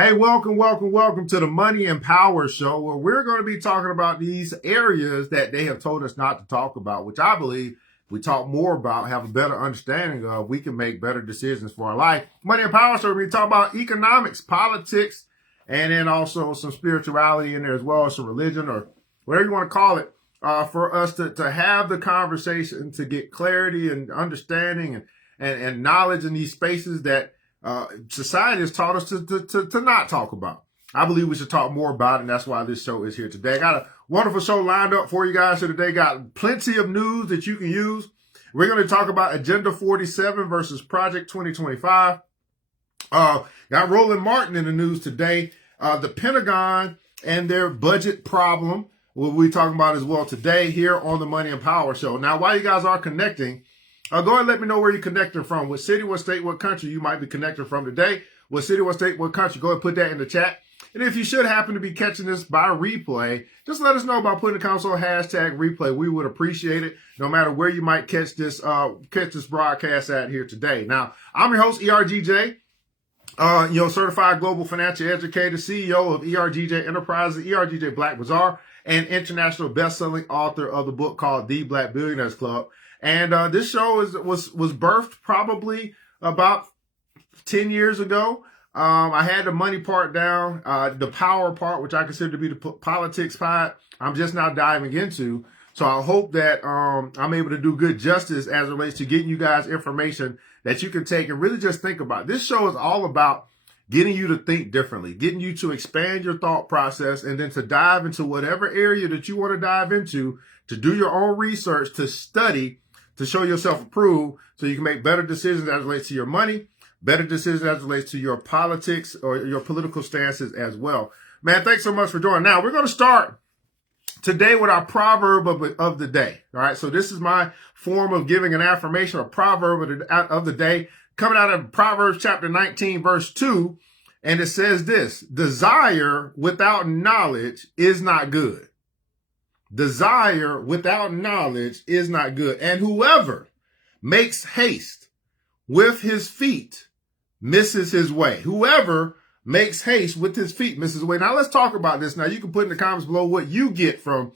Hey, welcome to the Money and Power Show, where we're going to be talking about these areas that they have told us not to talk about, which I believe we talk more about, have a better understanding of, we can make better decisions for our life. Money and Power Show, we talk about economics, politics, and then also some spirituality in there as well, some religion or whatever you want to call it, for us to have the conversation, to get clarity and understanding and knowledge in these spaces that society has taught us to not talk about. I believe we should talk more about it, and that's why this show is here today. I got a wonderful show lined up for you guys here today. Got plenty of news that you can use. We're going to talk about Agenda47 versus Project 2025. Got Roland Martin in the news today. The Pentagon and their budget problem, we'll be talking about as well today here on the Money and Power Show. Now, while you guys are connecting, go ahead and let me know where you're connecting from. What city, what state, what country you might be connecting from today. What city, what state, what country. Go ahead and put that in the chat. And if you should happen to be catching this by replay, just let us know by putting the console hashtag replay. We would appreciate it, no matter where you might catch this broadcast at here today. Now, I'm your host, ERGJ, certified global financial educator, CEO of ERGJ Enterprises, ERGJ Black Bazaar, and international best-selling author of the book called The Black Billionaires Club. And this show was birthed probably about 10 years ago. I had the money part down, the power part, which I consider to be the politics part, I'm just now diving into. So I hope that I'm able to do good justice as it relates to getting you guys information that you can take and really just think about. This show is all about getting you to think differently, getting you to expand your thought process, and then to dive into whatever area that you want to dive into, to do your own research, to study, to show yourself approved so you can make better decisions as it relates to your money, better decisions as it relates to your politics or your political stances as well. Man, thanks so much for joining. Now, we're going to start today with our proverb of the day. All right, so this is my form of giving an affirmation, a proverb of the day, coming out of Proverbs chapter 19, verse 2, and it says this: desire without knowledge is not good. Desire without knowledge is not good. And whoever makes haste with his feet misses his way. Whoever makes haste with his feet misses his way. Now, let's talk about this. Now, you can put in the comments below what you get from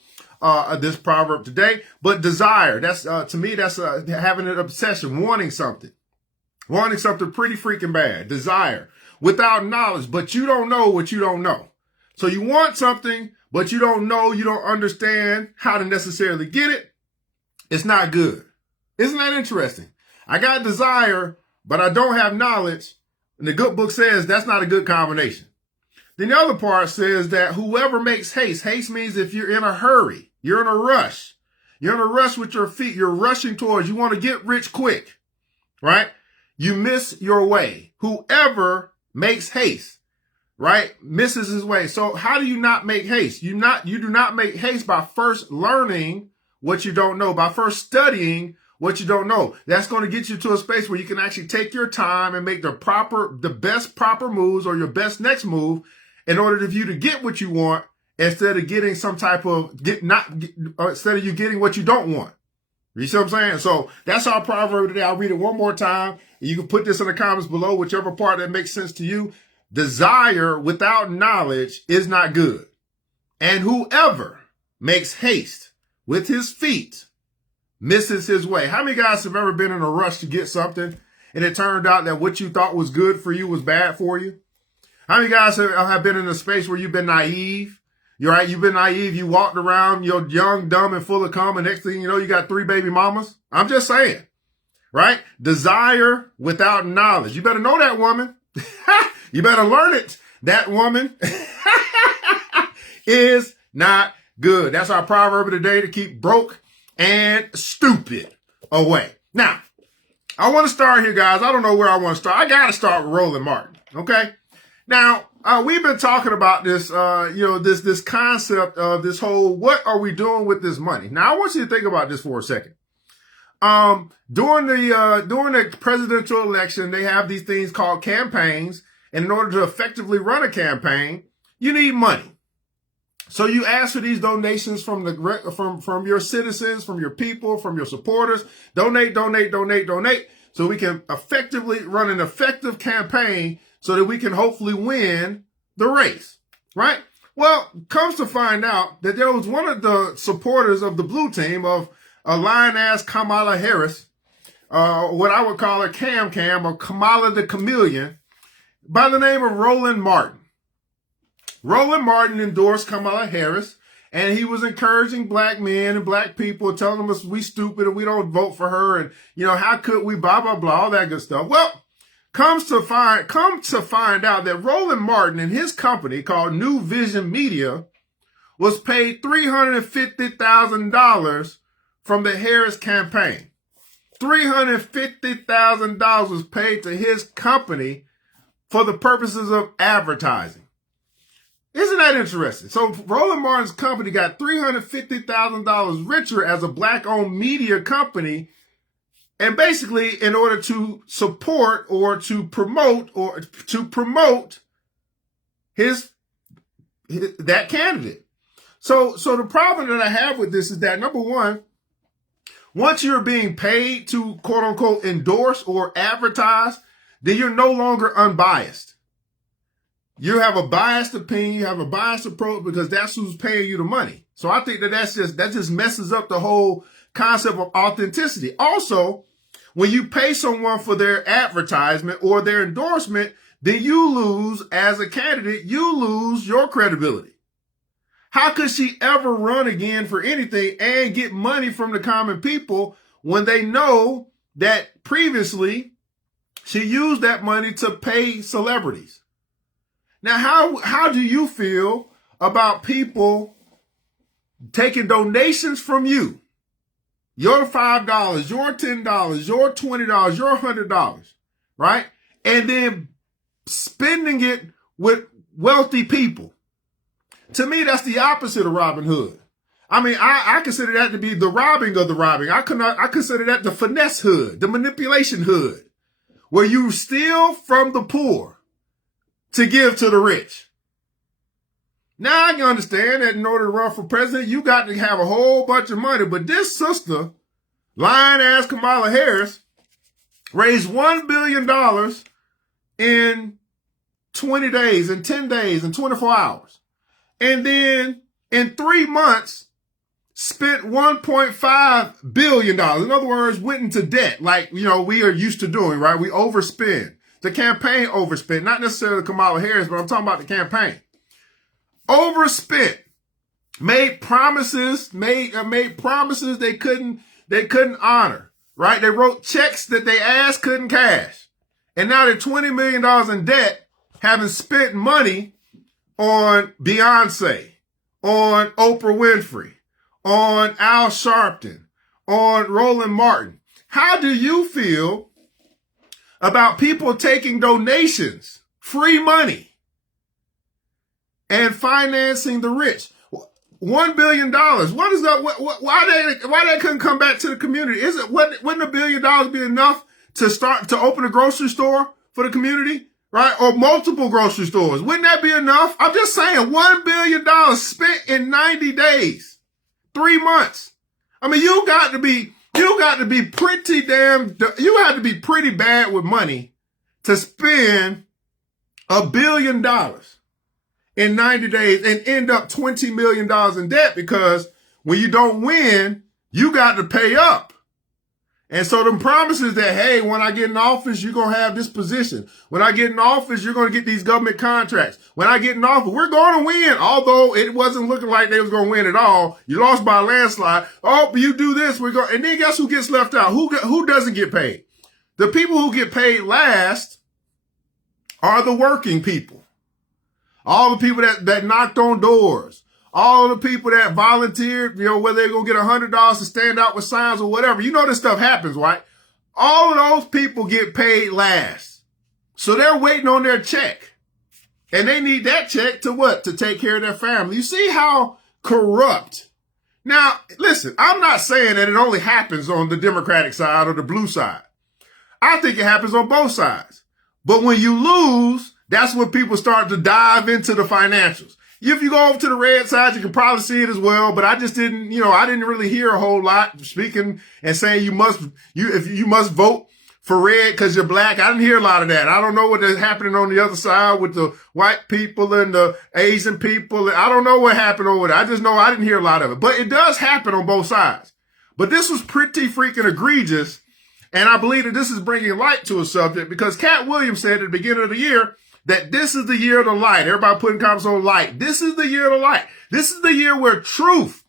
this proverb today. But desire, that's to me, that's having an obsession, wanting something pretty freaking bad. Desire without knowledge, but you don't know what you don't know. So you want something, but you don't know, you don't understand how to necessarily get it. It's not good. Isn't that interesting? I got desire, but I don't have knowledge. And the good book says that's not a good combination. Then the other part says that whoever makes haste means if you're in a hurry, you're in a rush. You're in a rush with your feet. You're rushing towards, you want to get rich quick, right? You miss your way. Whoever makes haste, right, misses his way. So how do you not make haste? You do not make haste by first learning what you don't know, by first studying what you don't know. That's going to get you to a space where you can actually take your time and make the best proper moves or your best next move in order for you to get what you want, instead of getting instead of you getting what you don't want. You see what I'm saying? So that's our proverb today. I'll read it one more time. You can put this in the comments below, whichever part that makes sense to you. Desire without knowledge is not good. And whoever makes haste with his feet misses his way. How many guys have ever been in a rush to get something and it turned out that what you thought was good for you was bad for you? How many guys have been in a space where you've been naive? You're right. You've been naive. You walked around, you're young, dumb, and full of cum, and next thing you know, you got 3 baby mamas. I'm just saying, right? Desire without knowledge. You better know that woman. You better learn it. That woman is not good. That's our proverb of the day, to keep broke and stupid away. Now, I want to start here, guys. I don't know where I want to start. I got to start with Roland Martin. Okay. Now, we've been talking about this, this concept of this whole, what are we doing with this money? Now, I want you to think about this for a second. During the presidential election, they have these things called campaigns. And in order to effectively run a campaign, you need money. So you ask for these donations from your citizens, from your people, from your supporters. Donate. So we can effectively run an effective campaign so that we can hopefully win the race, right? Well, comes to find out that there was one of the supporters of the blue team of a lying-ass Kamala Harris, what I would call her Cam or Kamala the Chameleon, by the name of Roland Martin. Roland Martin endorsed Kamala Harris, and he was encouraging black men and black people, telling them we stupid and we don't vote for her, and how could we, blah blah blah, all that good stuff. Well, come to find out that Roland Martin and his company called New Vision Media was paid $350,000 from the Harris campaign. $350,000 was paid to his company for the purposes of advertising. Isn't that interesting? So Roland Martin's company got $350,000 richer as a black-owned media company, and basically in order to support or to promote that candidate. So the problem that I have with this is that, number one, once you're being paid to quote unquote endorse or advertise, then you're no longer unbiased. You have a biased opinion, you have a biased approach because that's who's paying you the money. So I think that just messes up the whole concept of authenticity. Also, when you pay someone for their advertisement or their endorsement, then you lose, as a candidate, you lose your credibility. How could she ever run again for anything and get money from the common people when they know that previously she used that money to pay celebrities? Now, how do you feel about people taking donations from you? Your $5, your $10, your $20, your $100, right? And then spending it with wealthy people. To me, that's the opposite of Robin Hood. I mean, I consider that to be the robbing of the robbing. I consider that the finesse hood, the manipulation hood, where you steal from the poor to give to the rich. Now I can understand that in order to run for president, you got to have a whole bunch of money. But this sister, lying-ass Kamala Harris, raised $1 billion in 20 days, in 10 days, in 24 hours. And then in 3 months, spent $1.5 billion. In other words, went into debt like, we are used to doing, right? We overspend. The campaign overspent, not necessarily Kamala Harris, but I'm talking about the campaign. Overspent, made promises they couldn't honor, right? They wrote checks that they ass couldn't cash. And now they're $20 million in debt, having spent money on Beyonce, on Oprah Winfrey, on Al Sharpton, on Roland Martin. How do you feel about people taking donations, free money, and financing the rich? $1 billion. What is that? Why they couldn't come back to the community? Wouldn't $1 billion be enough to open a grocery store for the community, right? Or multiple grocery stores? Wouldn't that be enough? I'm just saying, $1 billion spent in 90 days, 3 months. I mean, you got to be pretty bad with money to spend $1 billion in 90 days and end up $20 million in debt, because when you don't win, you got to pay up. And so the promises that, hey, when I get in office, you're going to have this position. When I get in office, you're going to get these government contracts. When I get in office, we're going to win. Although it wasn't looking like they was going to win at all. You lost by a landslide. Oh, but you do this, and then guess who gets left out? Who doesn't get paid? The people who get paid last are the working people. All the people that knocked on doors. All the people that volunteered, whether they're going to get $100 to stand out with signs or whatever. This stuff happens, right? All of those people get paid last. So they're waiting on their check. And they need that check to what? To take care of their family. You see how corrupt. Now, listen, I'm not saying that it only happens on the Democratic side or the blue side. I think it happens on both sides. But when you lose, that's when people start to dive into the financials. If you go over to the red side, you can probably see it as well, but I just didn't, I didn't really hear a whole lot speaking and saying you must vote for red because you're black. I didn't hear a lot of that. I don't know what is happening on the other side with the white people and the Asian people. I don't know what happened over there. I just know I didn't hear a lot of it. But it does happen on both sides. But this was pretty freaking egregious. And I believe that this is bringing light to a subject because Cat Williams said at the beginning of the year that this is the year of the light. Everybody putting comments on light. This is the year of the light. This is the year where truth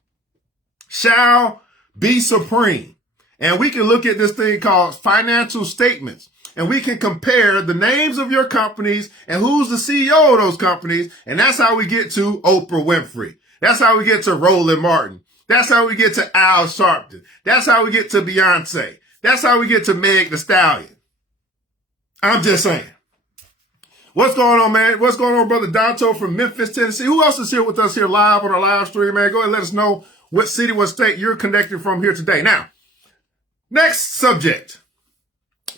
shall be supreme. And we can look at this thing called financial statements. And we can compare the names of your companies and who's the CEO of those companies. And that's how we get to Oprah Winfrey. That's how we get to Roland Martin. That's how we get to Al Sharpton. That's how we get to Beyonce. That's how we get to Meg Thee Stallion. I'm just saying. What's going on, man? What's going on, Brother Danto from Memphis, Tennessee? Who else is here with us here live on our live stream, man? Go ahead and let us know what city, what state you're connecting from here today. Now, next subject.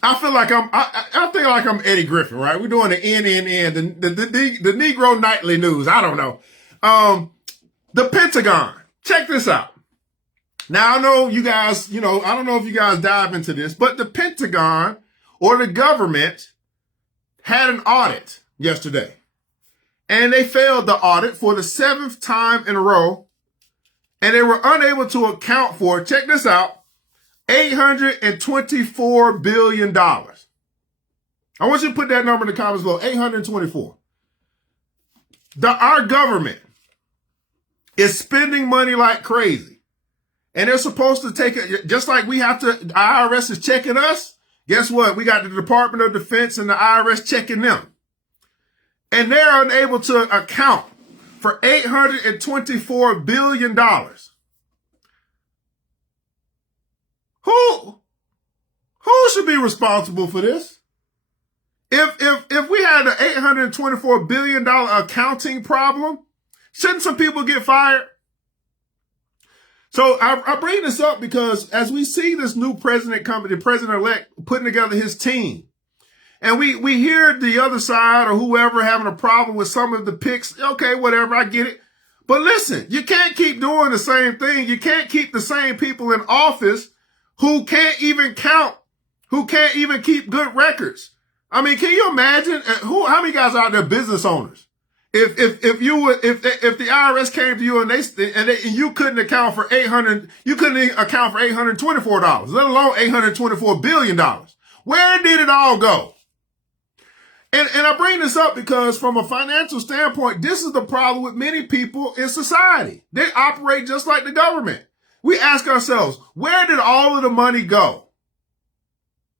I feel like I feel like I'm Eddie Griffin, right? We're doing the NNN, the Negro Nightly News. I don't know. The Pentagon. Check this out. Now, I know you guys, I don't know if you guys dive into this, but the Pentagon or the government had an audit yesterday. And they failed the audit for the 7th time in a row. And they were unable to account for, check this out, $824 billion. I want you to put that number in the comments below, 824. Our government is spending money like crazy. And they're supposed to take it, just like we have to, the IRS is checking us. Guess what? We got the Department of Defense and the IRS checking them. And they're unable to account for $824 billion. Who should be responsible for this? If we had an $824 billion accounting problem, shouldn't some people get fired? So I bring this up because as we see this new president coming, the president-elect putting together his team, and we hear the other side or whoever having a problem with some of the picks. Okay, whatever, I get it. But listen, you can't keep doing the same thing. You can't keep the same people in office who can't even count, who can't even keep good records. I mean, can you imagine how many guys out there business owners? If the IRS came to you and you couldn't account for $824, let alone $824 billion. Where did it all go? And I bring this up because from a financial standpoint, this is the problem with many people in society. They operate just like the government. We ask ourselves, where did all of the money go?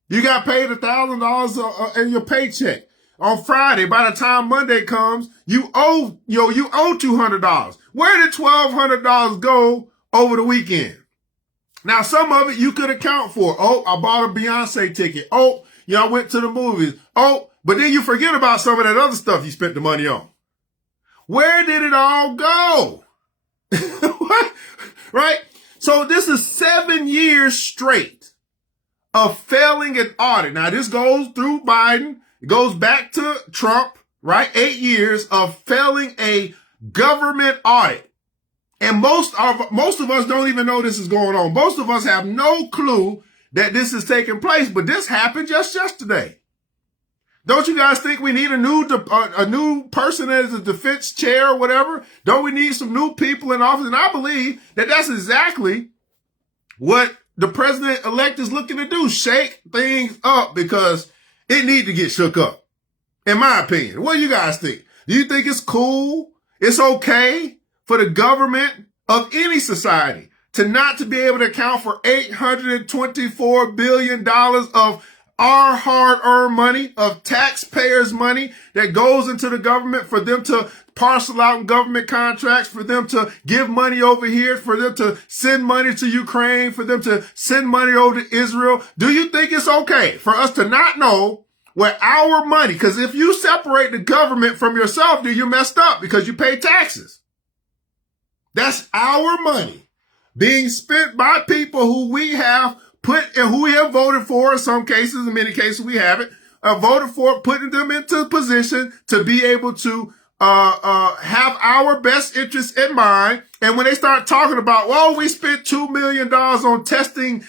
You got paid $1,000 in your paycheck. On Friday, by the time Monday comes, you owe $200. Where did $1,200 go over the weekend? Now, some of it you could account for. Oh, I bought a Beyonce ticket. Oh, I went to the movies. Oh, but then you forget about some of that other stuff you spent the money on. Where did it all go? What? Right? So this is 7 years straight of failing an audit. Now, this goes through Biden. It goes back to Trump, right? 8 years of failing a government audit. And most of us don't even know this is going on. Most of us have no clue that this is taking place, but this happened just yesterday. Don't you guys think we need a new person as a defense chair or whatever? Don't we need some new people in office? And I believe that that's exactly what the president-elect is looking to do, shake things up because it needs to get shook up, in my opinion. What do you guys think? Do you think it's cool? It's okay for the government of any society to not to be able to account for $824 billion of our hard-earned money, of taxpayers' money that goes into the government for them to parcel out in government contracts, for them to give money over here, for them to send money to Ukraine, for them to send money over to Israel? Do you think it's okay for us to not know where our money, because if you separate the government from yourself, then you're messed up because you pay taxes. That's our money being spent by people who we have put and who we have voted for in some cases, in many cases we haven't, voted for, putting them into a position to be able to have our best interests in mind. And when they start talking about, well, we spent $2 million on testing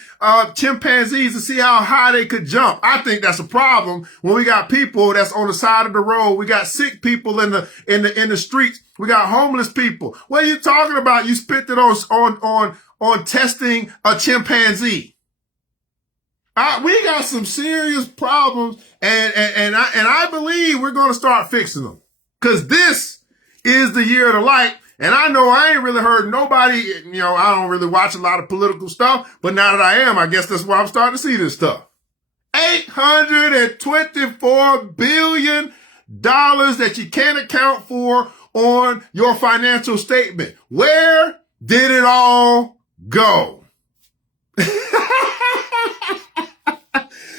chimpanzees to see how high they could jump, I think that's a problem when we got people that's on the side of the road. We got sick people in the streets. We got homeless people. What are you talking about? You spent it on testing a chimpanzee. We got some serious problems, and I believe we're going to start fixing them. Because this is the year of the light. And I know I ain't really heard nobody, I don't really watch a lot of political stuff. But now that I am, I guess that's why I'm starting to see this stuff. $824 billion that you can't account for on your financial statement. Where did it all go?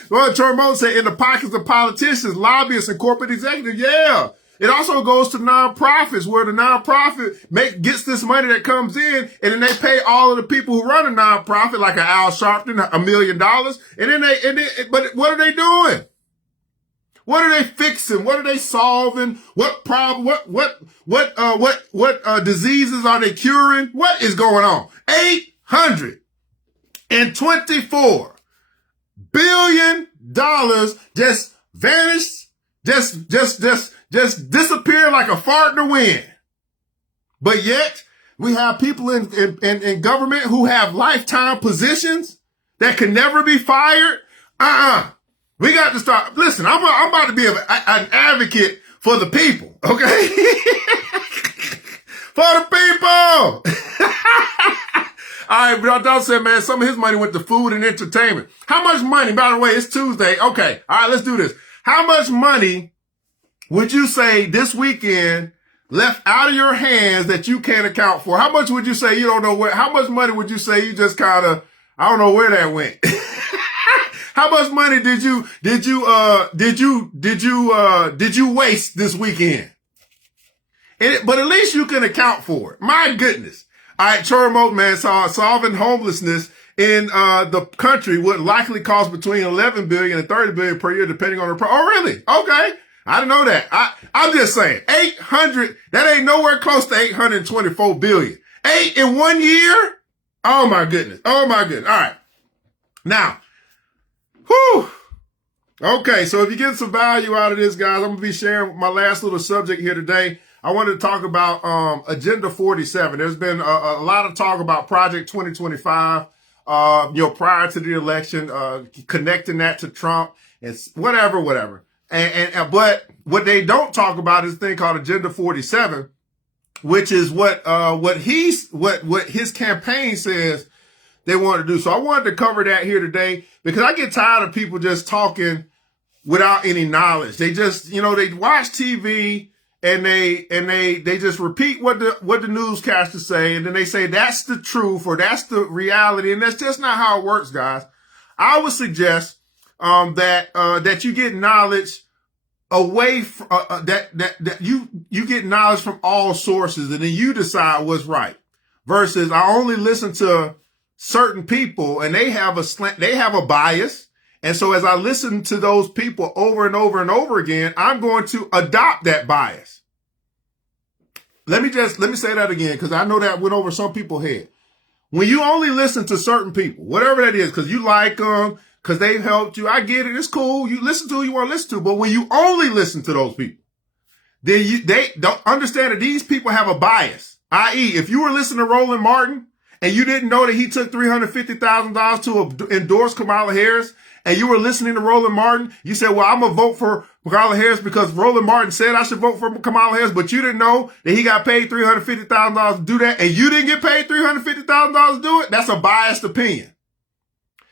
Well, Trump said in the pockets of politicians, lobbyists, and corporate executives. Yeah. It also goes to nonprofits, where the nonprofit gets this money that comes in, and then they pay all of the people who run a nonprofit, like an Al Sharpton, $1 million. But what are they doing? What are they fixing? What are they solving? What problem? What diseases are they curing? What is going on? $824 billion just vanished, just disappear like a fart in the wind. But yet, we have people in government who have lifetime positions that can never be fired. We got to start. Listen, I'm about to be an advocate for the people, okay? For the people! All right, but Don said, man, some of his money went to food and entertainment. How much money, by the way, it's Tuesday. Okay, all right, let's do this. How much money would you say this weekend left out of your hands that you can't account for? How much would you say you don't know where? How much money would you say you just kind of, I don't know where that went? How much money did you waste this weekend? But at least you can account for it. My goodness. All right, Churmo, man, solving homelessness in the country would likely cost between $11 billion and $30 billion per year, depending on the Oh, really? Okay. I didn't know that. I'm just saying, 800, that ain't nowhere close to 824 billion. 8 in 1 year? Oh my goodness. Oh my goodness. All right. Now, whew. Okay, so if you get some value out of this, guys, I'm going to be sharing my last little subject here today. I wanted to talk about Agenda 47. There's been a lot of talk about Project 2025, prior to the election, connecting that to Trump and whatever. But what they don't talk about is a thing called Agenda 47, which is what his campaign says they want to do. So I wanted to cover that here today because I get tired of people just talking without any knowledge. They just, they watch TV and they just repeat what the newscasters say, and then they say that's the truth or that's the reality, and that's just not how it works, guys. I would suggest that you get knowledge away from that you get knowledge from all sources, and then you decide what's right. Versus I only listen to certain people, and they have a bias. And so as I listen to those people over and over and over again, I'm going to adopt that bias. Let me say that again, because I know that went over some people's head. When you only listen to certain people, whatever that is, because you like them, because they've helped you, I get it, it's cool. You listen to who you want to listen to. But when you only listen to those people, then they don't understand that these people have a bias. I.e., if you were listening to Roland Martin and you didn't know that he took $350,000 to endorse Kamala Harris, and you were listening to Roland Martin, you said, well, I'm going to vote for Kamala Harris because Roland Martin said I should vote for Kamala Harris, but you didn't know that he got paid $350,000 to do that, and you didn't get paid $350,000 to do it? That's a biased opinion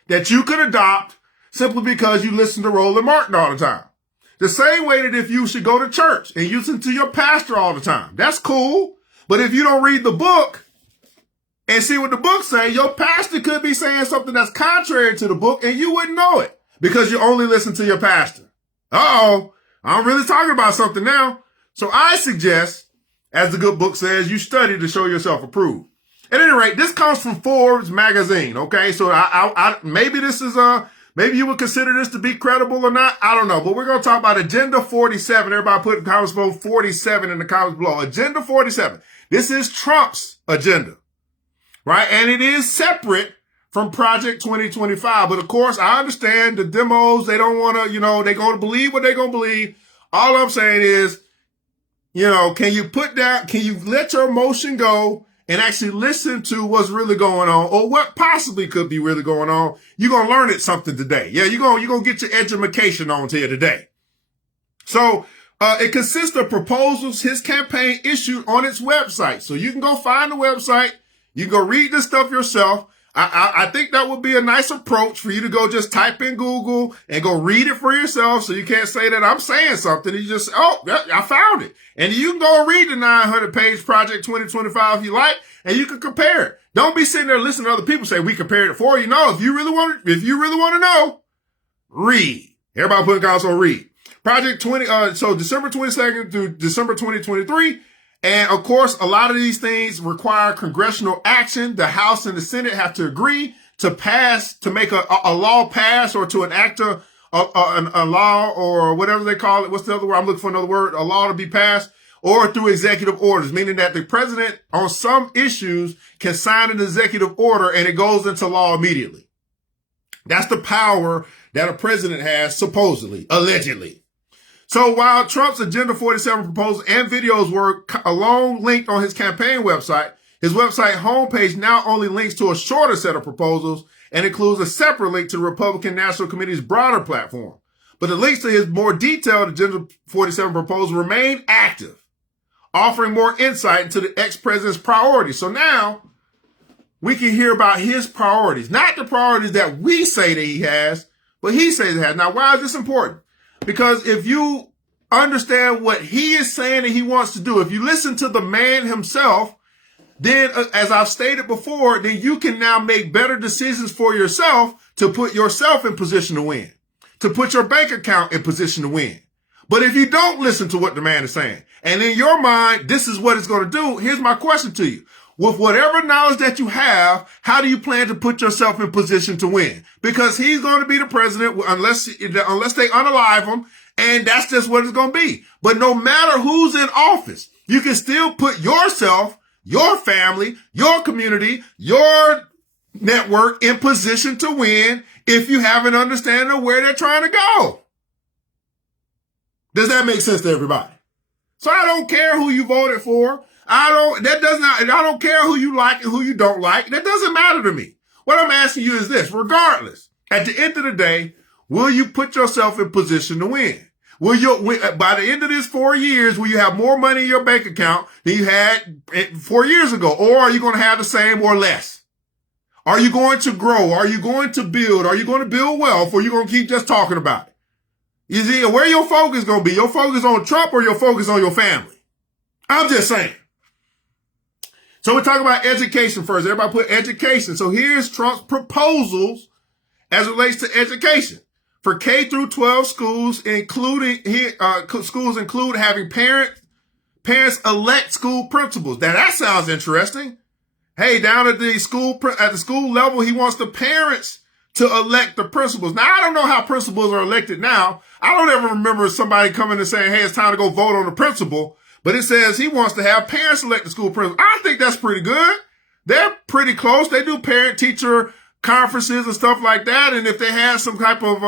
that you could adopt simply because you listen to Roland Martin all the time. The same way that if you should go to church and you listen to your pastor all the time, that's cool. But if you don't read the book and see what the book say, your pastor could be saying something that's contrary to the book and you wouldn't know it because you only listen to your pastor. I'm really talking about something now. So I suggest, as the good book says, you study to show yourself approved. At any rate, this comes from Forbes magazine. Okay. So I maybe this is Maybe you would consider this to be credible or not. I don't know. But we're going to talk about Agenda 47. Everybody put comments below 47 in the comments below. Agenda 47. This is Trump's agenda, right? And it is separate from Project 2025. But of course, I understand the demos. They don't want to, they're going to believe what they're going to believe. All I'm saying is, can you let your emotion go and actually listen to what's really going on or what possibly could be really going on? You're going to learn something today. Yeah, you're going to get your education on here today. So, it consists of proposals his campaign issued on its website. So you can go find the website. You can go read this stuff yourself. I think that would be a nice approach for you to go just type in Google and go read it for yourself. So you can't say that I'm saying something. You just, I found it. And you can go read the 900-page Project 2025 if you like, and you can compare it. Don't be sitting there listening to other people say we compared it for you. No, if you really want to know, read. Everybody put comments on read. Project 20, so December 22nd through December 2023. And of course, a lot of these things require congressional action. The House and the Senate have to agree to make a law pass or to enact a law or whatever they call it. What's the other word? I'm looking for another word. A law to be passed or through executive orders, meaning that the president on some issues can sign an executive order and it goes into law immediately. That's the power that a president has, supposedly, allegedly. So while Trump's Agenda 47 proposals and videos were along linked on his campaign website, his website homepage now only links to a shorter set of proposals and includes a separate link to the Republican National Committee's broader platform. But the links to his more detailed Agenda 47 proposals remain active, offering more insight into the ex-president's priorities. So now we can hear about his priorities, not the priorities that we say that he has, but he says he has. Now, why is this important? Because if you understand what he is saying that he wants to do, if you listen to the man himself, then as I've stated before, then you can now make better decisions for yourself to put yourself in position to win, to put your bank account in position to win. But if you don't listen to what the man is saying, and in your mind, this is what it's going to do, here's my question to you. With whatever knowledge that you have, how do you plan to put yourself in position to win? Because he's going to be the president unless they unalive him, and that's just what it's going to be. But no matter who's in office, you can still put yourself, your family, your community, your network in position to win if you have an understanding of where they're trying to go. Does that make sense to everybody? So I don't care who you voted for. I don't care who you like and who you don't like. That doesn't matter to me. What I'm asking you is this, regardless, at the end of the day, will you put yourself in position to win? Will you, by the end of this 4 years, will you have more money in your bank account than you had 4 years ago? Or are you going to have the same or less? Are you going to grow? Are you going to build? Are you going to build wealth? Or are you going to keep just talking about it? You see, where your focus going to be? Your focus on Trump or your focus on your family? I'm just saying. So we're talking about education first. Everybody put education. So here's Trump's proposals as it relates to education. For K through 12 schools, schools include having parents elect school principals. Now that sounds interesting. Hey, down at the school level, he wants the parents to elect the principals. Now I don't know how principals are elected now. I don't ever remember somebody coming and saying, hey, it's time to go vote on the principal. But it says he wants to have parents elect the school principal. I think that's pretty good. They're pretty close. They do parent-teacher conferences and stuff like that. And if they have some type of,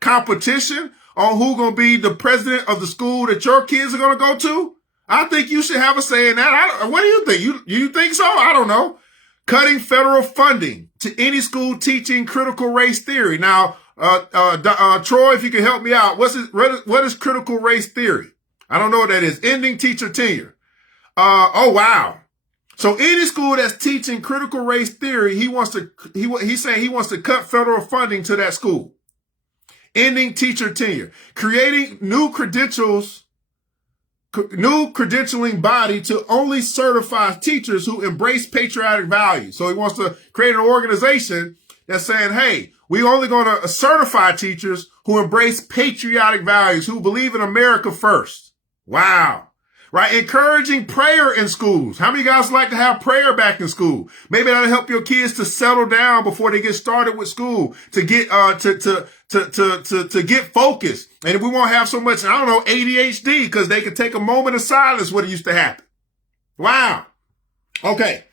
competition on who's going to be the president of the school that your kids are going to go to, I think you should have a say in that. What do you think? You think so? I don't know. Cutting federal funding to any school teaching critical race theory. Now, Troy, if you can help me out, what is critical race theory? I don't know what that is. Ending teacher tenure. Oh, wow. So any school that's teaching critical race theory, he's saying he wants to cut federal funding to that school. Ending teacher tenure. Creating new credentialing body to only certify teachers who embrace patriotic values. So he wants to create an organization that's saying, hey, we're only going to certify teachers who embrace patriotic values, who believe in America first. Wow. right? Encouraging prayer in schools. How many guys like to have prayer back in school? Maybe that'll help your kids to settle down before they get started with school, to get to get focused. And we won't have so much, I don't know, ADHD, because they can take a moment of silence when it used to happen. Wow. Okay.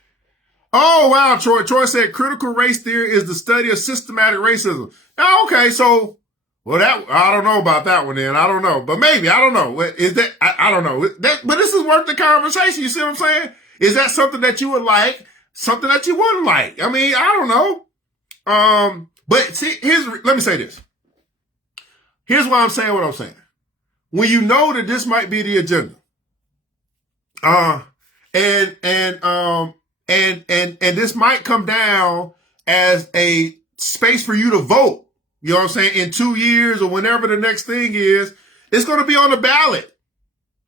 Oh, wow, Troy. Troy said critical race theory is the study of systematic racism. Oh, okay, so, well, I don't know about that one then. I don't know. But maybe, I don't know. Is that, I don't know. But this is worth the conversation. You see what I'm saying? Is that something that you would like? Something that you wouldn't like? I mean, I don't know. But see, let me say this. Here's why I'm saying what I'm saying. When you know that this might be the agenda, and this might come down as a space for you to vote, you know what I'm saying, in 2 years or whenever the next thing is, it's going to be on the ballot,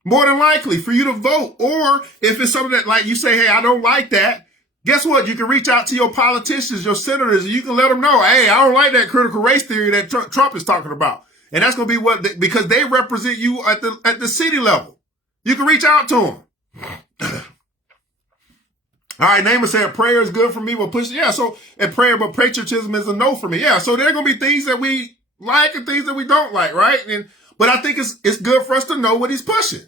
more than likely, for you to vote. Or if it's something that, like, you say, hey, I don't like that, guess what? You can reach out to your politicians, your senators, and you can let them know, hey, I don't like that critical race theory that Trump is talking about. And that's going to be because they represent you at the city level. You can reach out to them. All right, Naaman said prayer is good for me. Well, yeah, so, and prayer, but patriotism is a no for me. Yeah, so there are going to be things that we like and things that we don't like, right? But I think it's good for us to know what he's pushing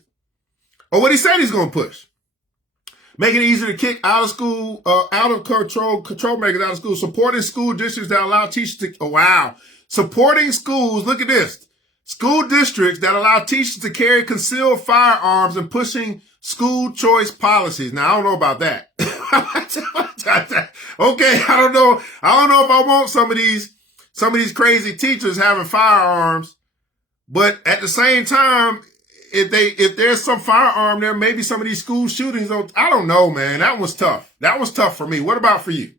or what he said he's going to push. Making it easier to kick out of school, out of control makers out of school, supporting school districts that allow teachers to, oh, wow. Supporting schools, look at this. School districts that allow teachers to carry concealed firearms and pushing school choice policies. Now, I don't know about that. Okay, I don't know if I want some of these crazy teachers having firearms, but at the same time, if there's some firearm there, maybe some of these school shootings, I don't know, man. That was tough. That was tough for me. What about for you?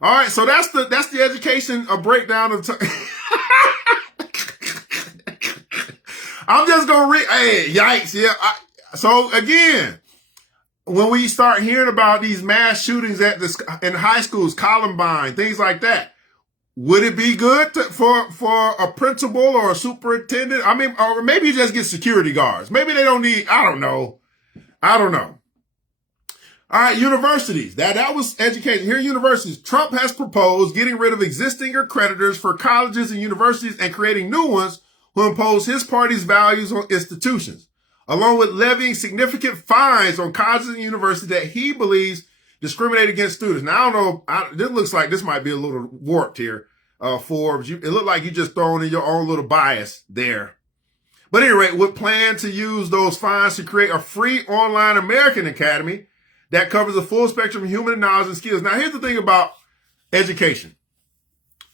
All right, so that's the education breakdown of I'm just gonna read. Hey, yikes! Yeah. So again, when we start hearing about these mass shootings in high schools, Columbine, things like that, would it be good for a principal or a superintendent? I mean, or maybe you just get security guards. Maybe they don't need. I don't know. All right, universities. That was education. Here, universities. Trump has proposed getting rid of existing accreditors for colleges and universities and creating new ones who impose his party's values on institutions, along with levying significant fines on colleges and universities that he believes discriminate against students. Now, I don't know. This looks like this might be a little warped here, Forbes. It looked like you just throwing in your own little bias there. But anyway, would plan to use those fines to create a free online American Academy that covers the full spectrum of human knowledge and skills. Now, here's the thing about education.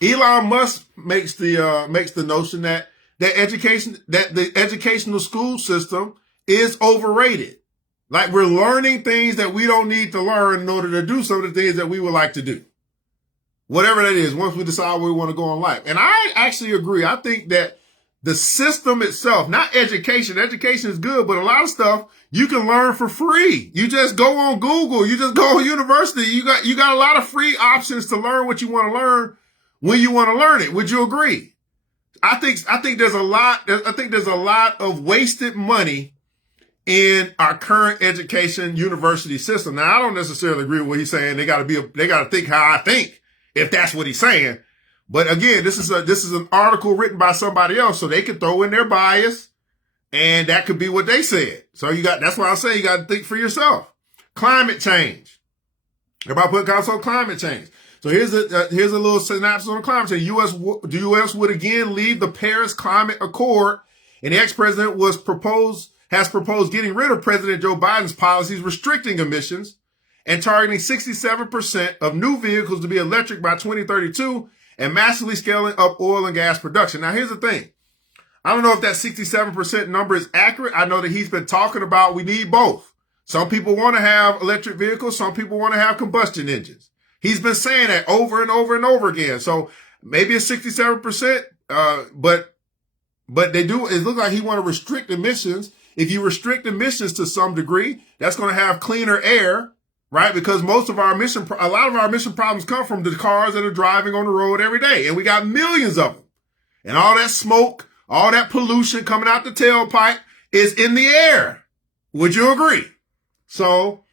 Elon Musk makes the notion that the educational school system is overrated. Like we're learning things that we don't need to learn in order to do some of the things that we would like to do. Whatever that is, once we decide where we want to go in life. And I actually agree. I think that the system itself, not education is good, but a lot of stuff you can learn for free. You just go on Google, you just go on university. You got a lot of free options to learn what you want to learn when you want to learn it. Would you agree? I think there's a lot of wasted money in our current education university system. Now, I don't necessarily agree with what he's saying. They got to think how I think, if that's what he's saying. But again, this is an article written by somebody else, so they can throw in their bias, and that could be what they said. So that's why I say you got to think for yourself. Climate change. Everybody put console climate change. So here's a little synopsis on climate change. The U.S. would again leave the Paris Climate Accord, and the ex-president has proposed getting rid of President Joe Biden's policies restricting emissions and targeting 67% of new vehicles to be electric by 2032 and massively scaling up oil and gas production. Now, here's the thing. I don't know if that 67% number is accurate. I know that he's been talking about we need both. Some people want to have electric vehicles. Some people want to have combustion engines. He's been saying that over and over and over again. So maybe it's 67%, but they do. It looks like he want to restrict emissions. If you restrict emissions to some degree, that's going to have cleaner air, right? Because a lot of our emission problems come from the cars that are driving on the road every day. And we got millions of them. And all that smoke, all that pollution coming out the tailpipe is in the air. Would you agree? So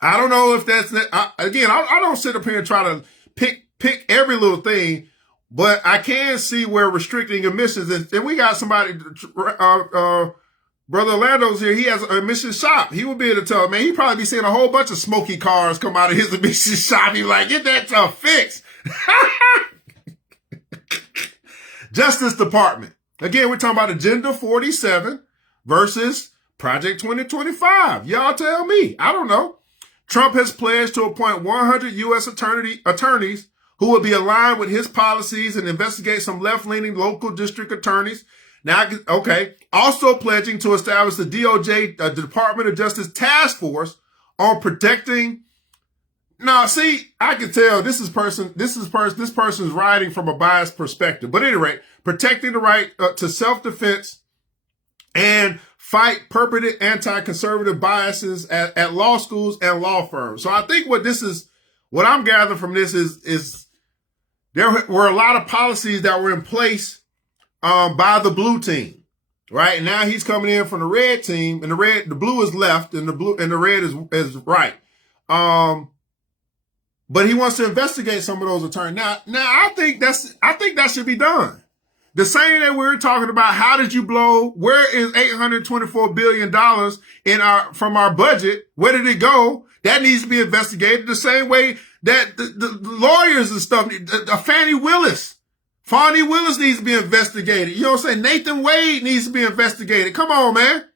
I don't know if that's I don't sit up here and try to pick every little thing, but I can see where restricting emissions, and we got somebody, Brother Orlando's here. He has an emissions shop. He would be able to tell, man, he'd probably be seeing a whole bunch of smoky cars come out of his emissions shop. He'd be like, get that stuff fixed. Justice Department. Again, we're talking about Agenda 47 versus Project 2025. Y'all tell me. I don't know. Trump has pledged to appoint 100 U.S. attorneys who will be aligned with his policies and investigate some left-leaning local district attorneys. Now, okay. Also pledging to establish the DOJ, the Department of Justice Task Force on protecting. Now, see, I can tell this person's writing from a biased perspective. But at any rate, protecting the right to self-defense and fight perpetrated anti-conservative biases at law schools and law firms. So I think what I'm gathering from this is there were a lot of policies that were in place by the blue team, right? And now he's coming in from the red team, and the blue is left, and the red is right. But he wants to investigate some of those attorneys. Now I think that should be done. The same that we were talking about, how did you blow? Where is $824 billion from our budget? Where did it go? That needs to be investigated the same way that the lawyers and stuff, Fani Willis needs to be investigated. You know what I'm saying? Nathan Wade needs to be investigated. Come on, man.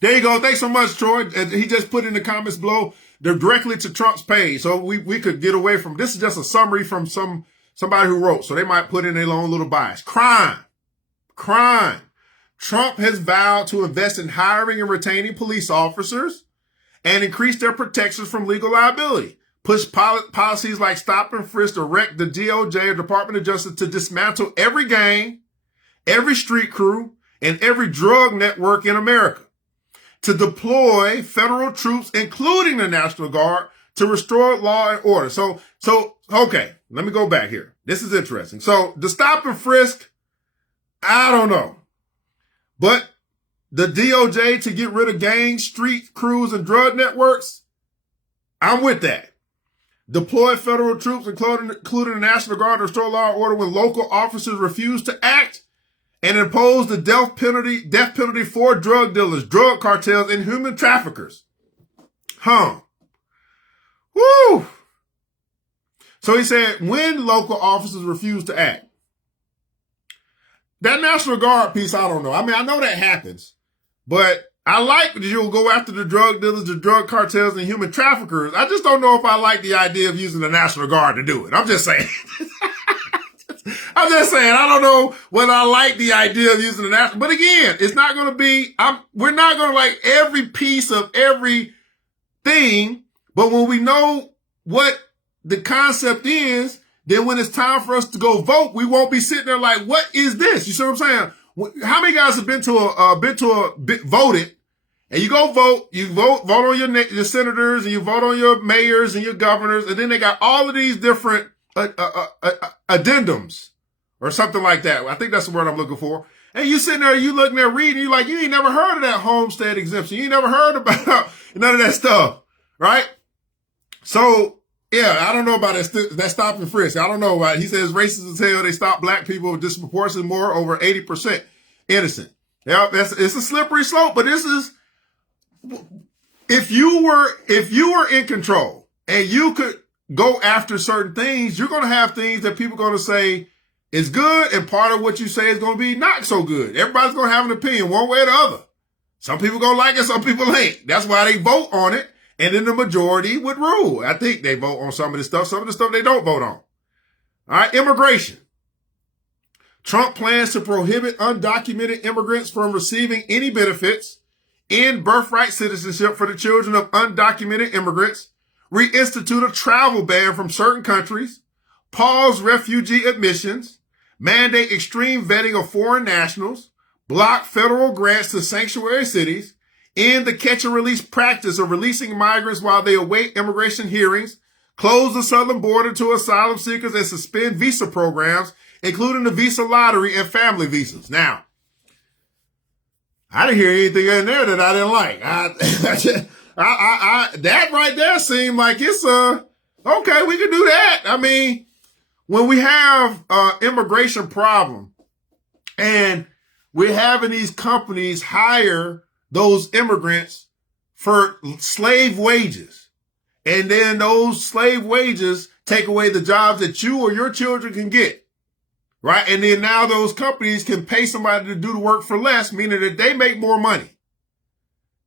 There you go. Thanks so much, Troy. He just put in the comments below. They're directly to Trump's page. So we could get away from, this is just a summary from somebody who wrote. So they might put in their own little bias. Crime. Trump has vowed to invest in hiring and retaining police officers and increase their protections from legal liability. Push policies like stop and frisk direct the DOJ or Department of Justice to dismantle every gang, every street crew, and every drug network in America. To deploy federal troops, including the National Guard, to restore law and order. So, okay, let me go back here. This is interesting. So the stop and frisk, I don't know. But the DOJ to get rid of gangs, street crews, and drug networks, I'm with that. Deploy federal troops, including the National Guard, to restore law and order when local officers refuse to act, and impose the death penalty for drug dealers, drug cartels, and human traffickers. Woo! So he said, when local officers refuse to act. That National Guard piece, I don't know. I mean, I know that happens, but I like that you'll go after the drug dealers, the drug cartels, and human traffickers. I just don't know if I like the idea of using the National Guard to do it. I'm just saying. I don't know whether I like the idea of using the national, but again, it's not going to be, we're not going to like every piece of everything, but when we know what the concept is, then when it's time for us to go vote, we won't be sitting there like, what is this? You see what I'm saying? How many guys have voted, and you go vote, you vote on your senators, and you vote on your mayors and your governors, and then they got all of these different addendums or something like that. I think that's the word I'm looking for. And you sitting there, you looking there reading, you like, you ain't never heard of that homestead exemption. You ain't never heard about none of that stuff, right? So, yeah, I don't know about that stop and frisk. I don't know about it. He says racist as hell. They stop black people disproportionately more, over 80% innocent. Yeah, it's a slippery slope, but this is, if you were in control and you could go after certain things, you're going to have things that people are going to say is good, and part of what you say is going to be not so good. Everybody's going to have an opinion one way or the other. Some people going to like it, some people ain't. That's why they vote on it, and then the majority would rule. I think they vote on some of the stuff they don't vote on. All right, immigration. Trump plans to prohibit undocumented immigrants from receiving any benefits, end birthright citizenship for the children of undocumented immigrants, reinstitute a travel ban from certain countries, pause refugee admissions, mandate extreme vetting of foreign nationals, block federal grants to sanctuary cities, end the catch and release practice of releasing migrants while they await immigration hearings, close the southern border to asylum seekers, and suspend visa programs, including the visa lottery and family visas. Now, I didn't hear anything in there that I didn't like. That right there seemed like it's okay, we can do that. I mean, when we have immigration problem and we're having these companies hire those immigrants for slave wages, and then those slave wages take away the jobs that you or your children can get. Right? And then now those companies can pay somebody to do the work for less, meaning that they make more money.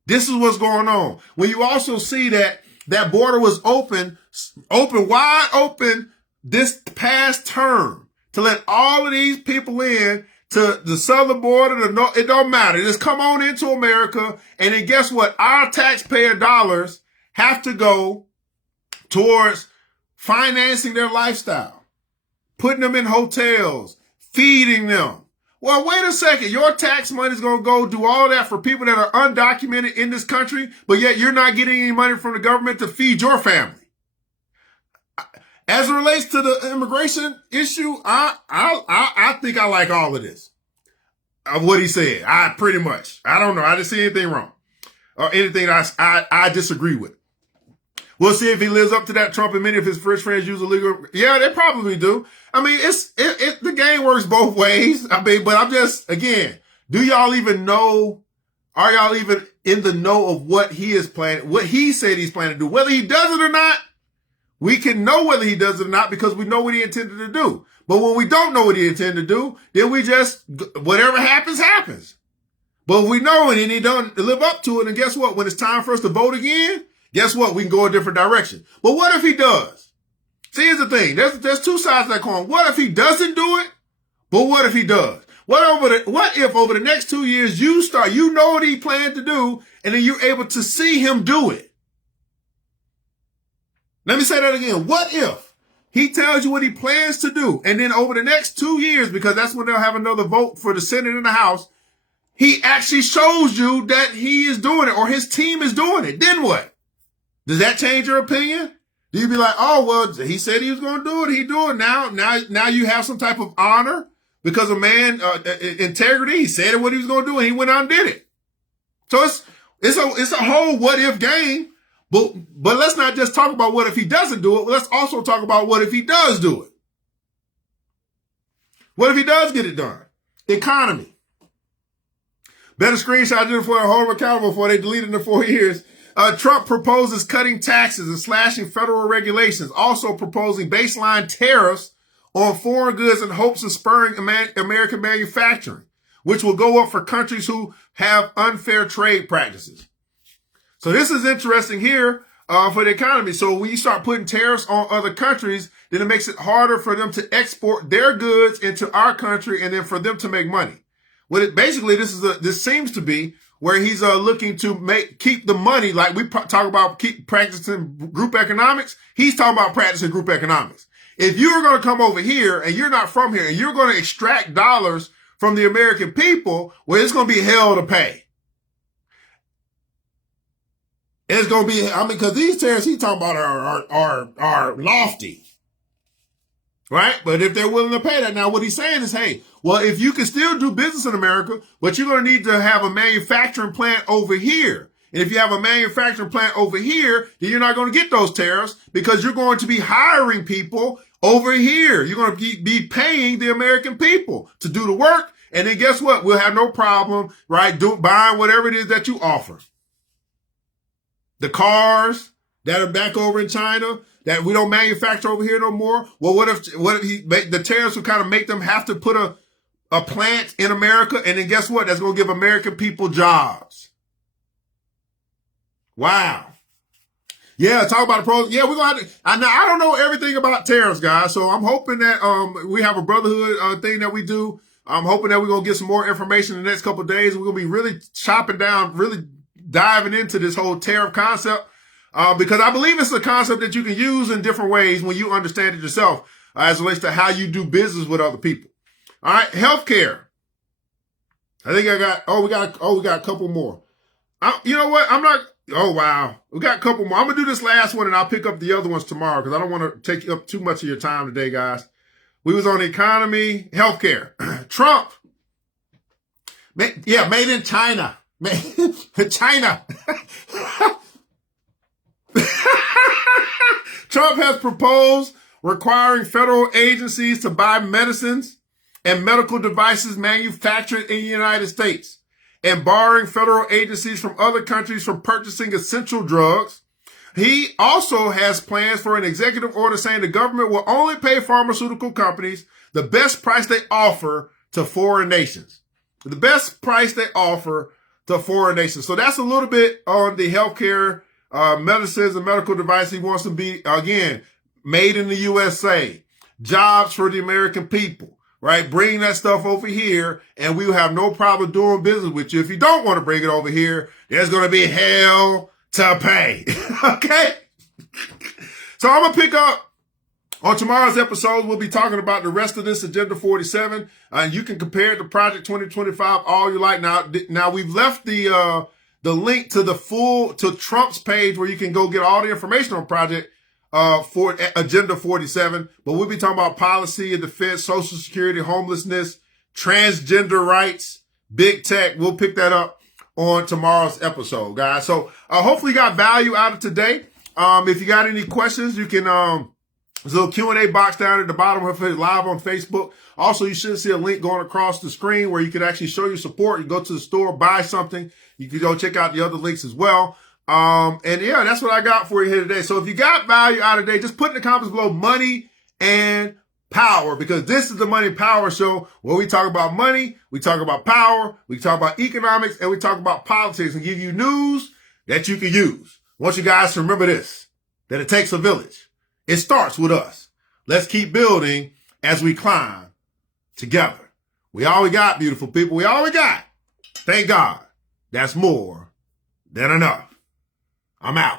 This is what's going on. When you also see that that border was wide open this past term to let all of these people in to the southern border, the north, it don't matter. Just come on into America. And then guess what? Our taxpayer dollars have to go towards financing their lifestyle. Putting them in hotels, feeding them. Well, wait a second. Your tax money is going to go do all that for people that are undocumented in this country, but yet you're not getting any money from the government to feed your family. As it relates to the immigration issue, I think I like all of this. Of what he said. I don't know. I didn't see anything wrong or anything I disagree with. We'll see if he lives up to that. Trump and many of his first friends use illegal. Yeah, they probably do. I mean, the game works both ways. I mean, but I'm just, again, do y'all even know? Are y'all even in the know of what he is planning, what he said he's planning to do? Whether he does it or not, we can know whether he does it or not because we know what he intended to do. But when we don't know what he intended to do, then we just, whatever happens, happens. But if we know it and he don't live up to it, and guess what? When it's time for us to vote again, guess what? We can go a different direction. But what if he does? See, here's the thing. There's two sides of that coin. What if he doesn't do it? But what if he does? What if over the next 2 years you know what he planned to do, and then you're able to see him do it? Let me say that again. What if he tells you what he plans to do, and then over the next 2 years, because that's when they'll have another vote for the Senate and the House, he actually shows you that he is doing it or his team is doing it? Then what? Does that change your opinion? Do you be like, oh, well, he said he was going to do it. He do it now. Now you have some type of honor because of integrity. He said what he was going to do and he went out and did it. So it's a whole what if game. But let's not just talk about what if he doesn't do it. Let's also talk about what if he does do it. What if he does get it done? Economy. Better screenshot it for a hold him accountable before they delete it in the 4 years. Trump proposes cutting taxes and slashing federal regulations, also proposing baseline tariffs on foreign goods in hopes of spurring American manufacturing, which will go up for countries who have unfair trade practices. So this is interesting here for the economy. So when you start putting tariffs on other countries, then it makes it harder for them to export their goods into our country and then for them to make money. Basically, this seems to be where he's looking to keep the money, like we talk about keep practicing group economics. He's talking about practicing group economics. If you're going to come over here and you're not from here and you're going to extract dollars from the American people, well, it's going to be hell to pay. It's going to be, because these tariffs he's talking about are lofty. Right? But if they're willing to pay that, now what he's saying is, hey, well, if you can still do business in America, but you're going to need to have a manufacturing plant over here. And if you have a manufacturing plant over here, then you're not going to get those tariffs because you're going to be hiring people over here. You're going to be paying the American people to do the work. And then guess what? We'll have no problem, right? Buying whatever it is that you offer. The cars that are back over in China that we don't manufacture over here no more. Well, what if the tariffs would kind of make them have to put a plant in America? And then guess what? That's going to give American people jobs. Wow. Yeah, talk about the pros. Yeah, we're going to have to. I don't know everything about tariffs, guys. So I'm hoping that we have a brotherhood thing that we do. I'm hoping that we're going to get some more information in the next couple of days. We're going to be really chopping down, really diving into this whole tariff concept. Because I believe it's a concept that you can use in different ways when you understand it yourself as it relates to how you do business with other people. All right. Healthcare. I think we got a couple more. You know what? Oh, wow. We got a couple more. I'm going to do this last one and I'll pick up the other ones tomorrow because I don't want to take up too much of your time today, guys. We was on economy, healthcare. Trump Made in China. China. Trump has proposed requiring federal agencies to buy medicines and medical devices manufactured in the United States and barring federal agencies from other countries from purchasing essential drugs. He also has plans for an executive order saying the government will only pay pharmaceutical companies the best price they offer to foreign nations. The best price they offer to foreign nations. So that's a little bit on the healthcare, medicines and medical device. He wants to be, again, made in the USA, jobs for the American people, right? Bring that stuff over here and we will have no problem doing business with you. If you don't want to bring it over here, there's going to be hell to pay. Okay? So I'm going to pick up on tomorrow's episode. We'll be talking about the rest of this Agenda 47. You can compare it to Project 2025 all you like. Now we've left the link to to Trump's page where you can go get all the information on Project for Agenda 47. But we'll be talking about policy and defense, Social Security, homelessness, transgender rights, big tech. We'll pick that up on tomorrow's episode, guys. So hopefully you got value out of today. If you got any questions, you can there's a little Q&A box down at the bottom of it, live on Facebook. Also, you should see a link going across the screen where you can actually show your support. You go to the store, buy something. You can go check out the other links as well. And yeah, that's what I got for you here today. So if you got value out of today, just put in the comments below money and power, because this is the Money and Power Show where we talk about money, we talk about power, we talk about economics, and we talk about politics and give you news that you can use. I want you guys to remember this, that it takes a village. It starts with us. Let's keep building as we climb together. We all we got, beautiful people. We all we got. Thank God. That's more than enough. I'm out.